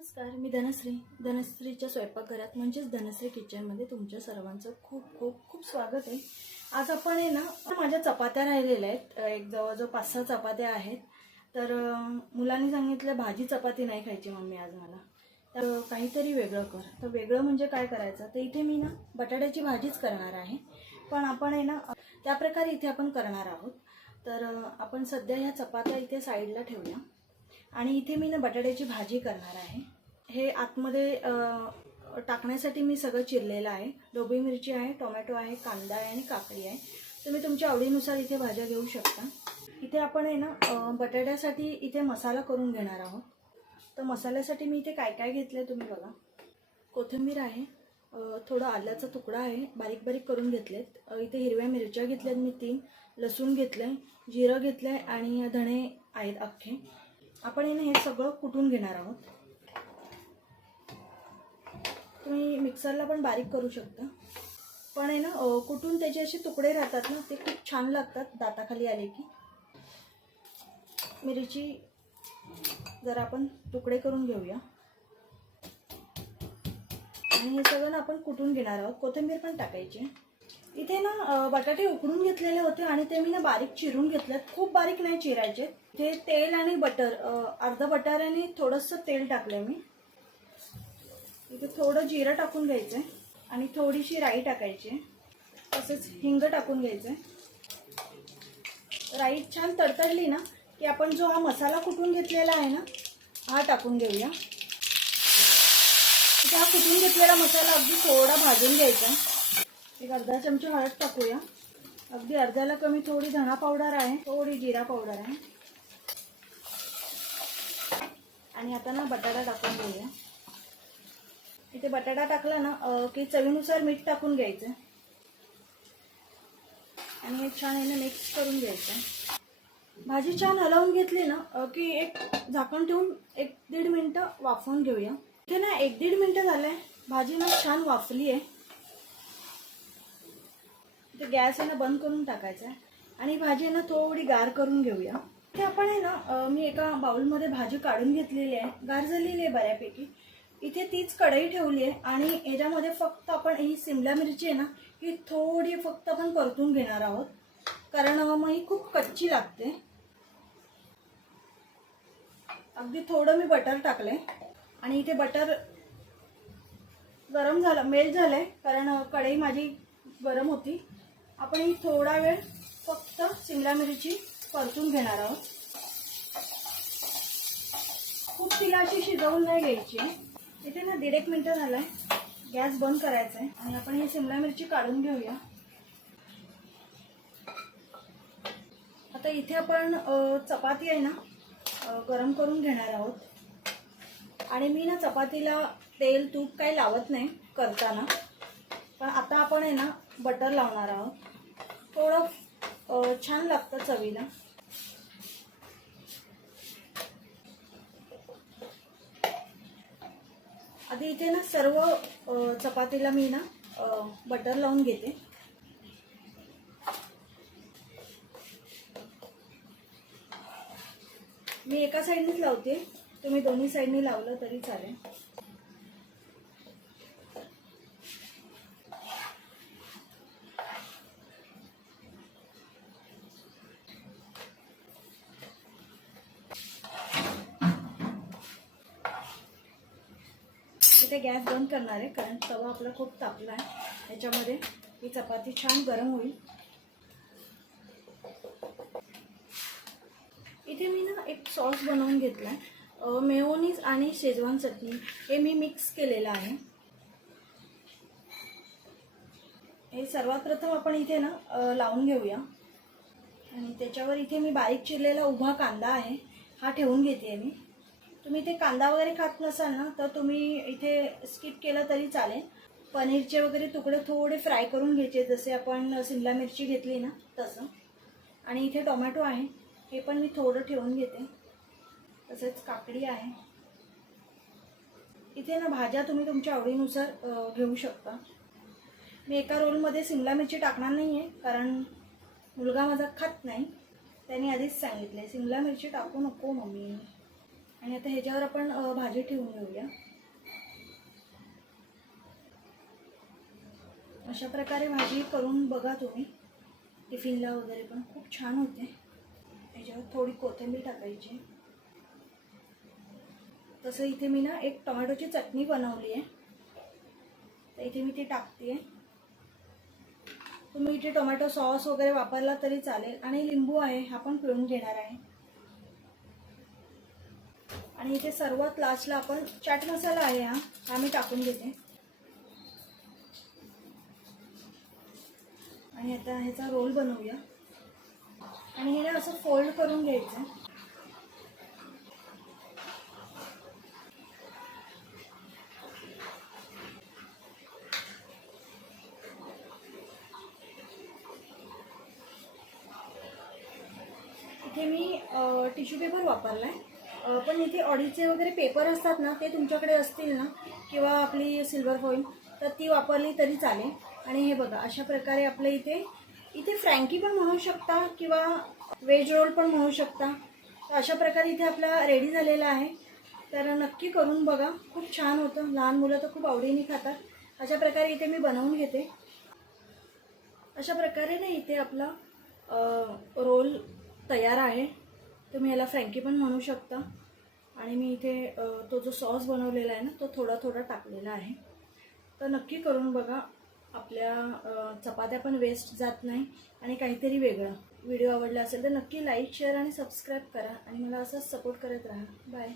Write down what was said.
नमस्कार मी धनश्री. धनश्रीच्या स्वयंपाकघरात म्हणजेच धनश्री किचनमध्ये तुमच्या सर्वांचं खूप खूप खूप स्वागत आहे. आज आपण आहे ना माझ्या चपात्या राहिलेल्या आहेत. एक जवळजवळ पाच सहा चपात्या आहेत. तर मुलांनी सांगितलं भाजी चपाती नाही खायची मम्मी आज मला. तर काहीतरी वेगळं कर. तर वेगळं म्हणजे काय करायचं? तर इथे मी ना बटाट्याची भाजीच करणार आहे. पण आपण आहे ना त्या प्रकारे इथे आपण करणार आहोत. तर आपण सध्या ह्या चपात्या इथे साईडला ठेवूया. आणि इथे मी ना बटाट्याची भाजी करणार आहे. हे आतमध्ये टाकण्यासाठी मी सगळं चिरलेलं आहे. लोबी मिरची आहे टोमॅटो आहे कांदा आहे आणि काकडी आहे. तुम्ही तुमच्या आवडीनुसार इथे भाज्या घेऊ शकता. इथे आपण आहे ना बटाट्यासाठी इथे मसाला करून घेणार आहोत. तर मसाल्यासाठी मी इथे काय काय घेतलं आहे तुम्ही बघा. कोथिंबीर आहे थोडं आल्याचा तुकडा आहे बारीक बारीक करून घेतलेत. इथे हिरव्या मिरच्या घेतल्यात मी तीन लसूण घेतलं आहे जिरं घेतलं आहे आणि धणे आहेत अख्खे. आपण आहे ना हे सगळं कुटून घेणार आहोत? तुम्ही मिक्सरला पण बारीक करू शकता. पण आहे ना कुठून कुटून त्याचे असे तुकडे राहतात ना ते खूप छान लागतात. दाताखाली आले की. मिरची जरा आपण तुकडे करून घेऊया. आणि हे सगळं ना आपण कुटून घेणार आहोत? कोथिंबीर पण टाकायची. इथे ना बटाटे उकडून घेतलेले होते आणि ते मी ना बारीक चिरून घेतलेत. खूप बारीक नाही चिरायचे. ते तेल आणि बटर अर्ध बटर आणि थोडंसं तेल टाकलं मी. इथे थोडं जिरं टाकून घ्यायचं आहे आणि थोडीशी राई टाकायची. तसेच हिंग टाकून घ्यायचं आहे राई छान तडतडली ना की आपण जो हा मसाला कुटून घेतलेला आहे ना हा टाकून घेऊया. हा कुटून घेतलेला मसाला अगदी थोडा भाजून घ्यायचा. आहे एक अर्धा चमचा हळद टाकूया. अगदी अर्ध्याला कमी थोडी धणा पावडर आहे थोडी जिरा पावडर आहे. आणि आता ना बटाटा टाकून घेऊया. इथे बटाटा टाकला ना की चवीनुसार मीठ टाकून घ्यायचं. आणि हे छान याने मिक्स करून घ्यायचं. भाजी छान हलवून घेतली ना की एक झाकण ठेवून एक दीड मिनटं वाफवून घेऊया. इथे ना एक दीड मिनटं झालंय. भाजी ना छान वाफली आहे. ते गॅस आहे ना बंद करून टाकायचा आहे. आणि भाजी आहे ना थोडी गार करून घेऊया. ते आपण आहे ना मी एका बाउलमध्ये भाजी काढून घेतलेली आहे. गार झालेली आहे बऱ्यापैकी. इथे तीच कढई ठेवली आहे आणि याच्यामध्ये फक्त आपण ही सिमला मिरची आहे ना ही थोडी फक्त आपण परतून घेणार आहोत. कारण मग ही खूप कच्ची लागते. अगदी थोडं मी बटर टाकलंय. आणि इथे बटर गरम झालं मेल्ट झालंय. कारण कढई माझी गरम होती. आपण ही थोडा वेळ फक्त शिमला मिरची परतून घेणार आहोत. खूप तिला अशी शिजवून नाही घ्यायची. इथे ना दीड एक मिनटं आहे गॅस बंद करायचा आहे आणि आपण ही शिमला मिरची काढून घेऊया. आता इथे आपण चपाती आहे ना गरम करून घेणार आहोत. आणि मी ना चपातीला तेल तूप काही लावत नाही करताना. पण आता आपण आहे ना बटर लावणार आहोत. थोडं छान लागतं चवीला. आधी इथे ना सर्व चपातीला मी ना बटर लावून घेते. मी एका साईडनीच लावते. तुम्ही दोन्ही साईडनी लावलं तरी चालेल. इथे गॅस बंद करणार आहे कारण तवा आपला खूप तापला आहे. त्याच्यामध्ये ही चपाती छान गरम होईल. इथे मी ना एक सॉस बनवून घेतला आहे मेओनीज आणि शेजवान चटणी हे मी मिक्स केलेलं आहे. हे सर्वात प्रथम आपण इथे ना लावून घेऊया. आणि त्याच्यावर इथे मी बारीक चिरलेला उभा कांदा आहे हा ठेवून घेते मी. तुम्ही ते कांदा वगैरे खात नसाल ना तर तुम्ही इथे स्किप केलं तरी चालेल. पनीरचे वगैरे तुकडे थोडे फ्राय करून घ्यायचे जसे आपण शिमला मिरची घेतली ना तसं. आणि इथे टोमॅटो आहे हे पण मी थोडं ठेवून घेते. तसेच काकडी आहे. इथे ना भाज्या तुम्ही तुमच्या आवडीनुसार घेऊ शकता. मी एका रोलमध्ये शिमला मिरची टाकणार नाही आहे कारण मुलगा माझा खात नाही. त्याने आधीच सांगितले सिमला मिरची टाकू नको मम्मी. आणि आता ह्याच्यावर आपण भाजी ठेवून घेऊया अशा प्रकारे भाजी करून बघा तुम्ही. टिफिनला वगैरे पण खूप छान होते. ह्याच्यावर थोडी कोथिंबीर टाकायची. तसं इथे मी ना एक टोमॅटोची चटणी बनवली आहे. तर इथे मी ती टाकते तुम्ही इथे टोमॅटो सॉस वगैरे वापरला तरी चालेल. आणि लिंबू आहे हा पण पिळून घेणार आहे. आणि इथे सर्वात लास्टला आपण चाट मसाला आहे हा. हा मी टाकून घेते आणि आता ह्याचा रोल बनवूया. आणि हे ना असं फोल्ड करून घ्यायचं. इथे मी टिश्यू पेपर वापरला आहे पण इथे ऑडीचे वगैरे पेपर असतात ना ते तुमच्याकडे असतील ना किंवा आपली सिल्वर फॉईल तर ती वापरली तरी चालेल. आणि हे बघा अशा प्रकारे आपल्या इथे इथे फ्रँकी पण म्हणू शकता किंवा वेज रोल पण म्हणू शकता. तर अशा प्रकारे इथे आपला रेडी झालेला आहे. तर नक्की करून बघा. खूप छान होतं. लहान मुलं तर खूप आवडीने खातात. अशा प्रकारे इथे मी बनवून घेते. अशा प्रकारे ना इथे आपला रोल तयार आहे. तुम्ही याला फ्रँकी पण म्हणू शकता. आणि मी इथे तो जो सॉस बनवलेला आहे ना तो थोडा थोडा टाकलेला आहे. तर नक्की करून बघा आपल्या चपात्या पण वेस्ट जात नाही आणि काहीतरी वेगळं. व्हिडिओ आवडला असेल तर नक्की लाईक शेअर आणि सबस्क्राईब करा आणि मला असंच सपोर्ट करत राहा. बाय